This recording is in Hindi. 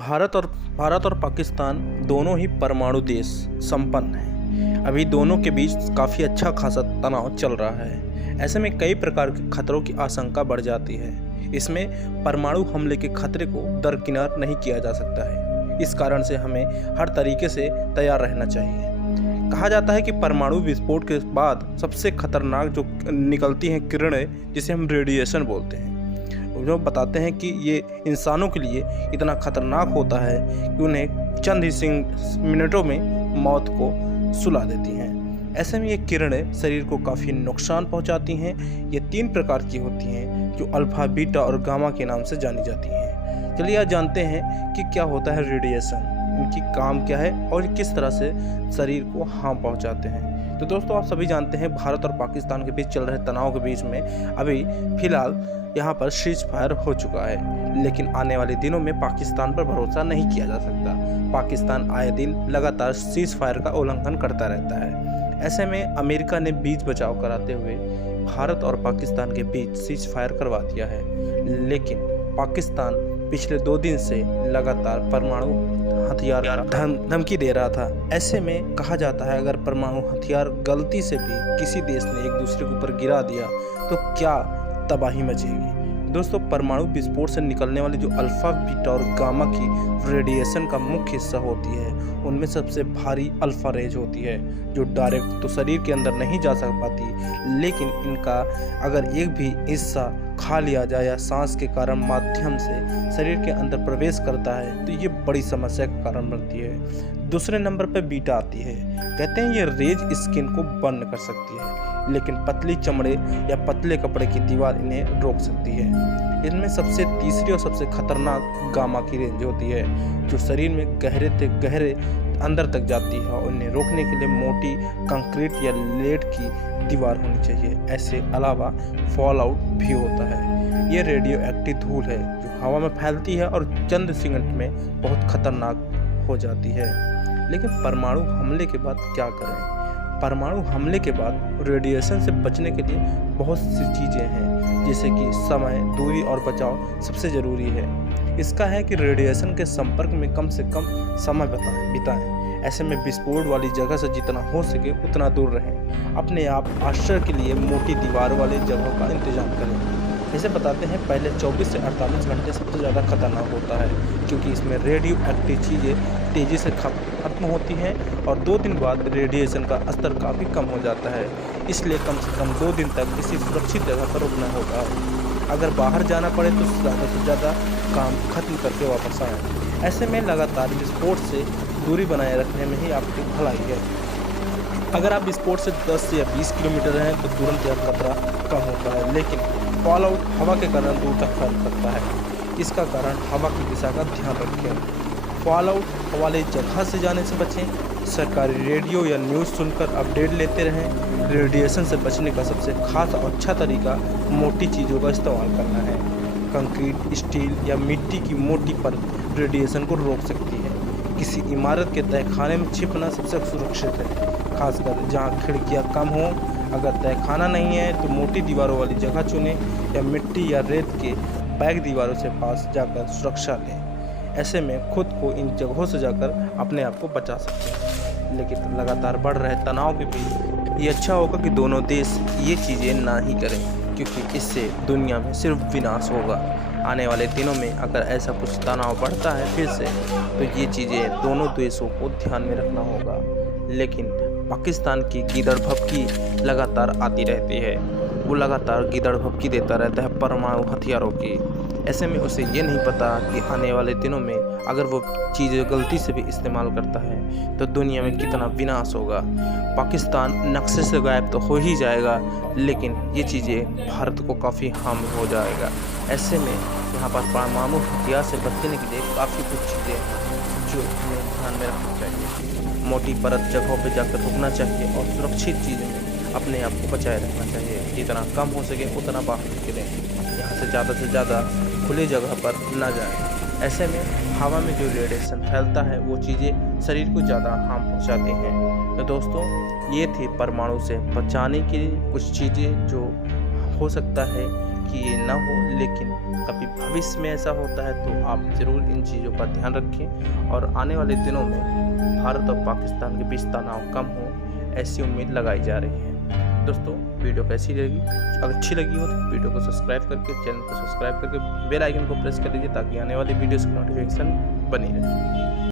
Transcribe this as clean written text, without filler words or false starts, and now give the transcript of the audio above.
भारत और पाकिस्तान दोनों ही परमाणु देश संपन्न हैं। अभी दोनों के बीच काफ़ी अच्छा खासा तनाव चल रहा है। ऐसे में कई प्रकार के खतरों की आशंका बढ़ जाती है। इसमें परमाणु हमले के खतरे को दरकिनार नहीं किया जा सकता है। इस कारण से हमें हर तरीके से तैयार रहना चाहिए। कहा जाता है कि परमाणु विस्फोट के बाद सबसे खतरनाक जो निकलती हैं किरणें, जिसे हम रेडिएशन बोलते हैं, जो बताते हैं कि ये इंसानों के लिए इतना खतरनाक होता है कि उन्हें चंद ही मिनटों में मौत को सुला देती हैं। ऐसे में ये किरणें शरीर को काफ़ी नुकसान पहुंचाती हैं। ये 3 प्रकार की होती हैं, जो अल्फा, बीटा और गामा के नाम से जानी जाती हैं। चलिए आज जानते हैं कि क्या होता है रेडिएशन, इनकी काम क्या है और किस तरह से शरीर को हार्म पहुंचाते हैं। तो दोस्तों, आप सभी जानते हैं भारत और पाकिस्तान के बीच चल रहे तनाव के बीच में अभी फिलहाल यहाँ पर सीज फायर हो चुका है, लेकिन आने वाले दिनों में पाकिस्तान पर भरोसा नहीं किया जा सकता। पाकिस्तान आए दिन लगातार सीज फायर का उल्लंघन करता रहता है। ऐसे में अमेरिका ने बीच बचाव कराते हुए भारत और पाकिस्तान के बीच सीज फायर करवा दिया है, लेकिन पाकिस्तान पिछले 2 दिन से लगातार परमाणु हथियार धमकी दे रहा था। ऐसे में कहा जाता है अगर परमाणु हथियार गलती से भी किसी देश ने एक दूसरे के ऊपर गिरा दिया तो क्या तबाही मचेगी। दोस्तों, परमाणु विस्फोट से निकलने वाली जो अल्फा, बीटा और गामा की रेडिएशन का मुख्य हिस्सा होती है, उनमें सबसे भारी अल्फा रेज होती है, जो डायरेक्ट तो शरीर के अंदर नहीं जा सक पाती, लेकिन इनका अगर एक भी हिस्सा खा लिया जाए या सांस के कारण माध्यम से शरीर के अंदर प्रवेश करता है तो ये बड़ी समस्या का कारण बनती है। दूसरे नंबर पर बीटा आती है। कहते हैं ये रेज स्किन को बर्न कर सकती है, लेकिन पतली चमड़े या पतले कपड़े की दीवार इन्हें रोक सकती है। इनमें सबसे तीसरी और सबसे खतरनाक गामा की रेंज होती है, जो शरीर में गहरे से गहरे अंदर तक जाती है और इन्हें रोकने के लिए मोटी कंक्रीट या लेड की दीवार होनी चाहिए। ऐसे अलावा फॉल आउट भी होता है। ये रेडियो एक्टिव धूल है जो हवा में फैलती है और चंद सेकंड में बहुत खतरनाक हो जाती है। लेकिन परमाणु हमले के बाद क्या करें? परमाणु हमले के बाद रेडिएशन से बचने के लिए बहुत सी चीज़ें हैं, जैसे कि समय, दूरी और बचाव सबसे ज़रूरी है। इसका है कि रेडिएशन के संपर्क में कम से कम समय बिताएं। ऐसे में विस्फोट वाली जगह से जितना हो सके उतना दूर रहें। अपने आप आश्रय के लिए मोटी दीवार वाली जगहों का इंतजाम करें। जैसे बताते हैं पहले 24 से 48 घंटे सबसे ज़्यादा खतरनाक होता है, क्योंकि इसमें रेडियो एक्टिव चीज़ें तेज़ी से खत्म होती हैं और 2 दिन बाद रेडिएशन का स्तर काफ़ी कम हो जाता है। इसलिए कम से कम 2 दिन तक किसी सुरक्षित जगह पर रुकना होगा। अगर बाहर जाना पड़े तो ज़्यादा से ज़्यादा काम खत्म करके वापस आएँ। ऐसे में लगातार विस्फोट से दूरी बनाए रखने में ही आपकी भलाई है। अगर आप विस्फोट से 10 या 20 किलोमीटर हैं तो तुरंत यह खतरा कम होता है, लेकिन फॉल आउट हवा के कारण दूर तक फैल सकता है। इसका कारण हवा की दिशा का ध्यान रखें। फॉल आउट वाले जगह से जाने से बचें। सरकारी रेडियो या न्यूज़ सुनकर अपडेट लेते रहें। रेडिएशन से बचने का सबसे खास और अच्छा तरीका मोटी चीज़ों का इस्तेमाल करना है। कंक्रीट, स्टील या मिट्टी की मोटी परत रेडिएशन को रोक सकती है। किसी इमारत के तहखाने में छिपना सबसे सुरक्षित है, खासकर जहाँ खिड़कियाँ कम हों। अगर तहखाना नहीं है तो मोटी दीवारों वाली जगह चुनें या मिट्टी या रेत के बैग दीवारों से पास जाकर सुरक्षा लें। ऐसे में खुद को इन जगहों से जाकर अपने आप को बचा सकते हैं। लेकिन लगातार बढ़ रहे तनाव के बीच ये अच्छा होगा कि दोनों देश ये चीज़ें ना ही करें, क्योंकि इससे दुनिया में सिर्फ विनाश होगा। आने वाले दिनों में अगर ऐसा कुछ तनाव बढ़ता है फिर से, तो ये चीज़ें दोनों देशों को ध्यान में रखना होगा। लेकिन पाकिस्तान की गिदड़ भभकी लगातार आती रहती है। वो लगातार गिदड़ भभकी देता रहता है परमाणु हथियारों की। ऐसे में उसे ये नहीं पता कि आने वाले दिनों में अगर वो चीज़ें गलती से भी इस्तेमाल करता है तो दुनिया में कितना विनाश होगा। पाकिस्तान नक्शे से गायब तो हो ही जाएगा, लेकिन ये चीज़ें भारत को काफ़ी हार्म हो जाएगा। ऐसे में यहाँ पर परमाणु हथियार से बचने के लिए काफ़ी कुछ चीज़ें जो हमें ध्यान में रखनी चाहिए। मोटी परत जगहों पर जाकर रुकना चाहिए और सुरक्षित चीज़ों में अपने आप को बचाए रखना चाहिए। जितना कम हो सके उतना बाहर निकलें। यहाँ से ज़्यादा खुली जगह पर न जाएं। ऐसे में हवा में जो रेडिएशन फैलता है वो चीज़ें शरीर को ज़्यादा हार्म पहुँचाती हैं। तो दोस्तों, ये थी परमाणु से बचाने की कुछ चीज़ें जो हो सकता है कि ये ना हो, लेकिन कभी भविष्य में ऐसा होता है तो आप ज़रूर इन चीज़ों का ध्यान रखें और आने वाले दिनों में भारत और पाकिस्तान के बीच तनाव कम हो, ऐसी उम्मीद लगाई जा रही है। दोस्तों, वीडियो कैसी लगी? अगर अच्छी लगी हो तो वीडियो को सब्सक्राइब करके, चैनल को सब्सक्राइब करके बेल आइकन को प्रेस कर लीजिए ताकि आने वाली वीडियोस की नोटिफिकेशन बनी रहे।